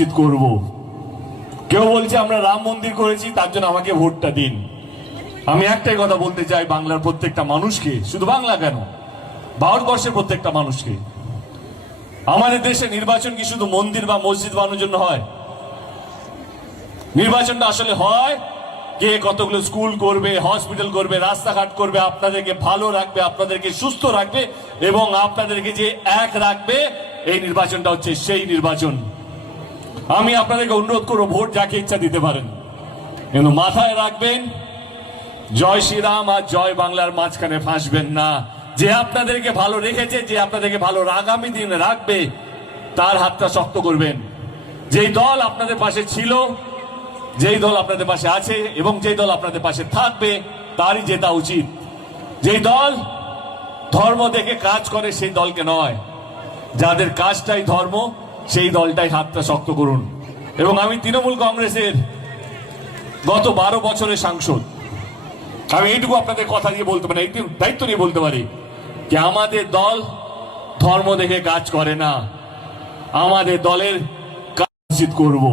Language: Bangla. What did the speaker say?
নিশ্চিত করব। কেউ বলছে আমরা রাম মন্দির করেছি তার জন্য আমাকে ভোটটা দিন। আমি একটাই কথা বলতে চাই বাংলার প্রত্যেকটা মানুষকে, শুধু বাংলা কেন, ভারতবর্ষের প্রত্যেকটা মানুষকে, আমাদের দেশে নির্বাচন কি শুধু মন্দির বা মসজিদ বানানোর জন্য হয়? নির্বাচনটা আসলে হয় কে কতগুলো স্কুল করবে, হসপিটাল করবে, রাস্তাঘাট করবে, আপনাদেরকে ভালো রাখবে, আপনাদেরকে সুস্থ রাখবে এবং আপনাদেরকে যে এক রাখবে, এই নির্বাচনটা হচ্ছে সেই নির্বাচন। আমি আপনাদেরকে অনুরোধ করবো ভোট যাকে ইচ্ছা দিতে পারেন, কিন্তু মাথায় রাখবেন জয় শ্রীরাম আর জয় বাংলার মাঝখানে ফাঁসবেন না। যে আপনাদেরকে ভালো রেখেছে, যে আপনাদেরকে ভালো আগামী দিনে রাখবে, তার হাতটা শক্ত করবেন। যেই দল আপনাদের পাশে ছিল, যেই দল আপনাদের পাশে আছে এবং যেই দল আপনাদের পাশে থাকবে, তারই জেতা উচিত। যেই দল ধর্ম দেখে কাজ করে সেই দলকে নয়, যাদের কাজটাই ধর্ম সেই দলটাই হাতটা শক্ত করুন। এবং আমি তৃণমূল কংগ্রেসের গত 12 বছরের সাংসদ, আমি এইটুকু আপনাদের কথা দিয়ে বলতে পারি, এইটুকু দায়িত্ব নিয়ে বলতে পারি যে আমাদের দল ধর্ম দেখে কাজ করে না, আমাদের দলের কাজ নিশ্চিত করব।